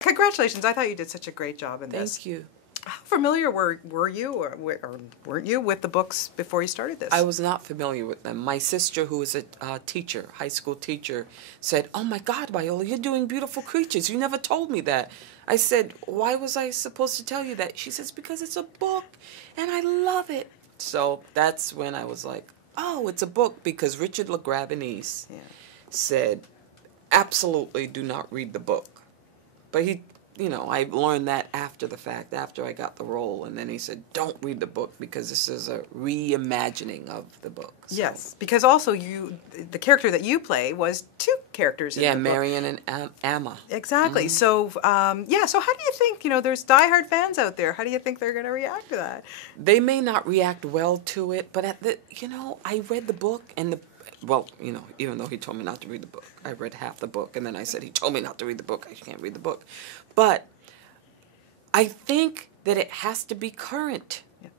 Congratulations. I thought you did such a great job in this. Thank you. How familiar were you or weren't you with the books before you started this? I was not familiar with them. My sister, who is a teacher, high school teacher, said, "Oh my God, Viola, you're doing Beautiful Creatures. You never told me that." I said, "Why was I supposed to tell you that?" She says, "Because it's a book and I love it." So that's when I was like, oh, it's a book, because Richard LaGravenese said, absolutely do not read the book. But he, I learned that after the fact, after I got the role, and then he said, don't read the book because this is a reimagining of the book. So. Yes, because also the character that you play was two characters in the book. Yeah, Marion and Amma. Exactly. So, so how do you think, there's diehard fans out there, how do you think they're going to react to that? They may not react well to it, but I read the book and even though he told me not to read the book, I read half the book, and then I said, he told me not to read the book, I can't read the book. But I think that it has to be current. Yeah.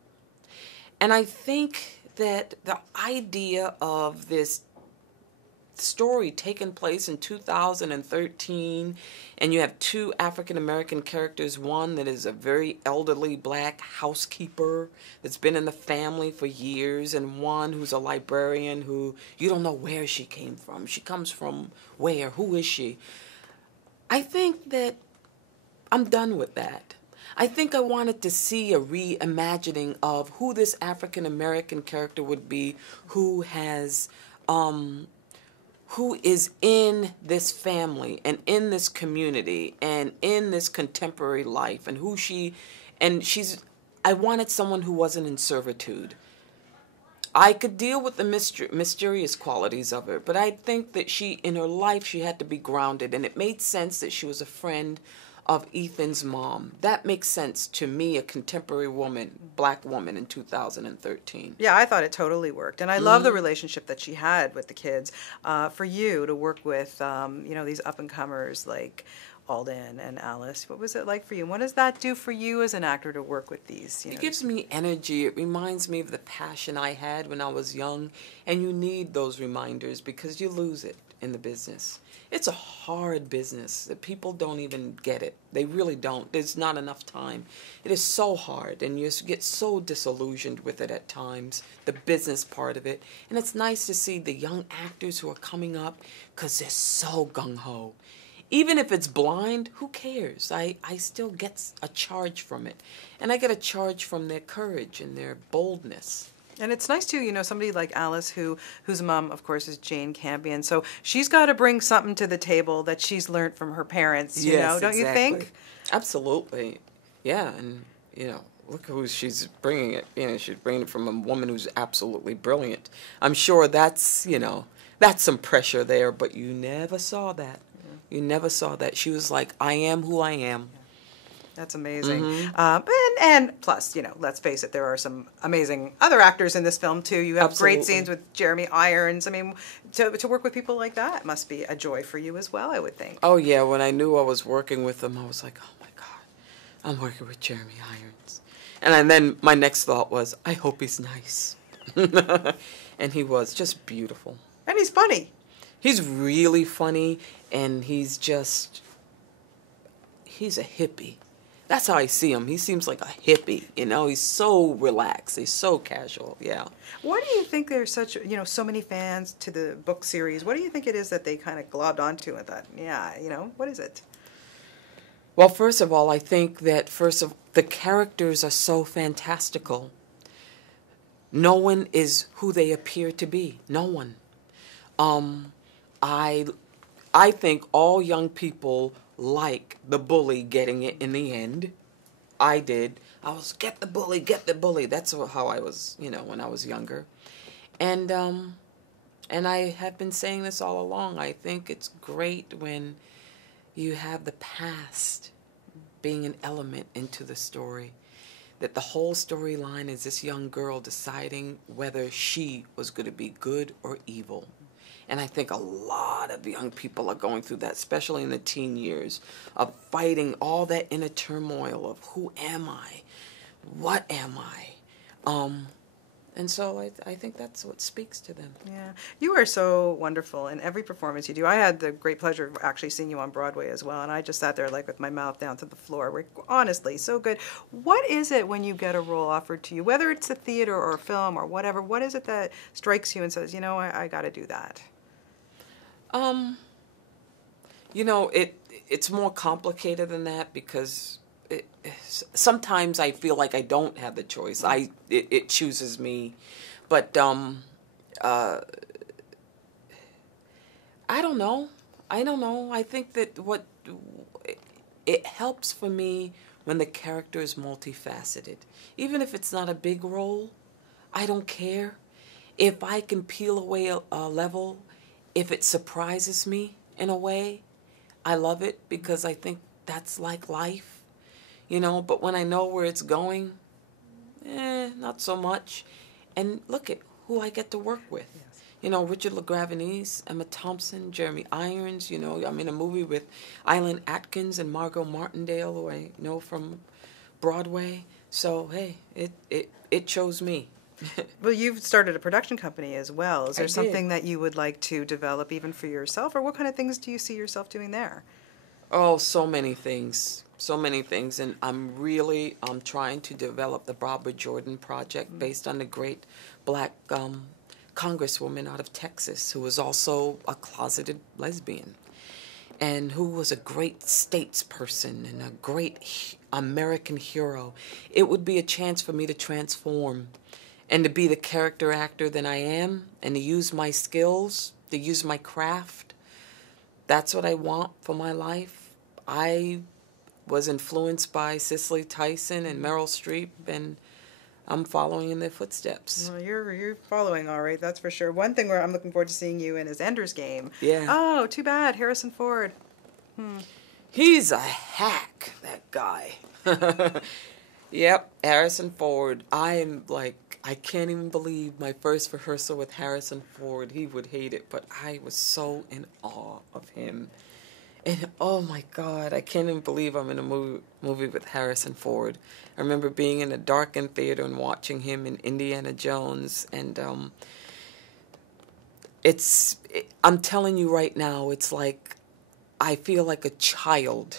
And I think that the idea of this story taking place in 2013, and you have two African-American characters, one that is a very elderly black housekeeper that's been in the family for years, and one who's a librarian who you don't know where she came from. She comes from where? Who is she? I think that I'm done with that. I think I wanted to see a reimagining of who this African-American character would be, who is in this family and in this community and in this contemporary life, and I wanted someone who wasn't in servitude. I could deal with the mysterious qualities of her, but I think that in her life, she had to be grounded, and it made sense that she was a friend of Ethan's mom. That makes sense to me, a contemporary woman, black woman in 2013. Yeah, I thought it totally worked. And I love the relationship that she had with the kids. For you to work with, these up-and-comers like Alden and Alice, what was it like for you? What does that do for you as an actor to work with these? It gives me energy. It reminds me of the passion I had when I was young. And you need those reminders because you lose it in the business. It's a hard business that people don't even get it. They really don't. There's not enough time. It is so hard, and you get so disillusioned with it at times, the business part of it. And it's nice to see the young actors who are coming up because they're so gung-ho. Even if it's blind, who cares? I still get a charge from it. And I get a charge from their courage and their boldness. And it's nice too, somebody like Alice, whose mom, of course, is Jane Campion. So she's got to bring something to the table that she's learned from her parents. Don't you think? Absolutely, yeah. And look who she's bringing it. She's bringing it from a woman who's absolutely brilliant. I'm sure that's some pressure there, but you never saw that. Yeah. You never saw that. She was like, I am who I am. That's amazing. Mm-hmm. And plus, let's face it, there are some amazing other actors in this film, too. You have great scenes with Jeremy Irons. I mean, to work with people like that must be a joy for you as well, I would think. Oh, yeah. When I knew I was working with them, I was like, oh, my God, I'm working with Jeremy Irons. And then my next thought was, I hope he's nice. And he was just beautiful. And he's funny. He's really funny, and he's a hippie. That's how I see him. He seems like a hippie, He's so relaxed. He's so casual, yeah. Why do you think there's such, so many fans to the book series? What do you think it is that they kind of globbed onto and thought, what is it? Well, first of all, I think that the characters are so fantastical. No one is who they appear to be. No one. I think all young people like the bully getting it in the end. I did. I was, get the bully, get the bully. That's how I was, when I was younger. And I have been saying this all along. I think it's great when you have the past being an element into the story. That the whole storyline is this young girl deciding whether she was going to be good or evil. And I think a lot of young people are going through that, especially in the teen years, of fighting all that inner turmoil of who am I? What am I? And so I think that's what speaks to them. Yeah. You are so wonderful in every performance you do. I had the great pleasure of actually seeing you on Broadway as well, and I just sat there like with my mouth down to the floor. We're, honestly, so good. What is it when you get a role offered to you, whether it's a theater or a film or whatever, what is it that strikes you and says, you know, I got to do that? You know, it's more complicated than that because sometimes I feel like I don't have the choice. It chooses me, but I don't know. I think that it helps for me when the character is multifaceted. Even if it's not a big role, I don't care. If I can peel away a level, if it surprises me in a way, I love it because I think that's like life. You know, but when I know where it's going, not so much. And look at who I get to work with. Yes. You know, Richard LaGravenese, Emma Thompson, Jeremy Irons. You know, I'm in a movie with Eileen Atkins and Margot Martindale, who I know from Broadway. So, hey, it chose me. Well, you've started a production company as well. Is there I did. something that you would like to develop even for yourself, or what kind of things do you see yourself doing there? Oh, so many things. So many things. And I'm trying to develop the Barbara Jordan Project based on the great black congresswoman out of Texas who was also a closeted lesbian and who was a great statesperson and a great American hero. It would be a chance for me to transform and to be the character actor that I am and to use my skills, to use my craft. That's what I want for my life. I was influenced by Cicely Tyson and Meryl Streep, and I'm following in their footsteps. Well, you're following all right, that's for sure. One thing where I'm looking forward to seeing you in is Ender's Game. Yeah. Oh, too bad, Harrison Ford. He's a hack, that guy. Yep, Harrison Ford. I can't even believe my first rehearsal with Harrison Ford. He would hate it, but I was so in awe of him. And oh my God, I can't even believe I'm in a movie with Harrison Ford. I remember being in a darkened theater and watching him in Indiana Jones. And I'm telling you right now, it's like I feel like a child.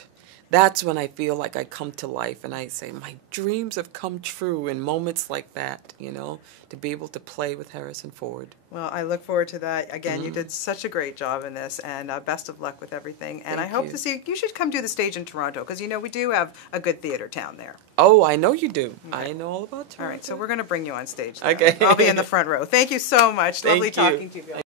That's when I feel like I come to life and I say, my dreams have come true in moments like that, you know, to be able to play with Harrison Ford. Well, I look forward to that. Again, you did such a great job in this, and best of luck with everything. And I hope to see you should come do the stage in Toronto, because, you know, we do have a good theater town there. Oh, I know you do. Okay. I know all about Toronto. All right, so we're going to bring you on stage there. Okay. I'll be in the front row. Thank you so much. Lovely talking to you, Viola.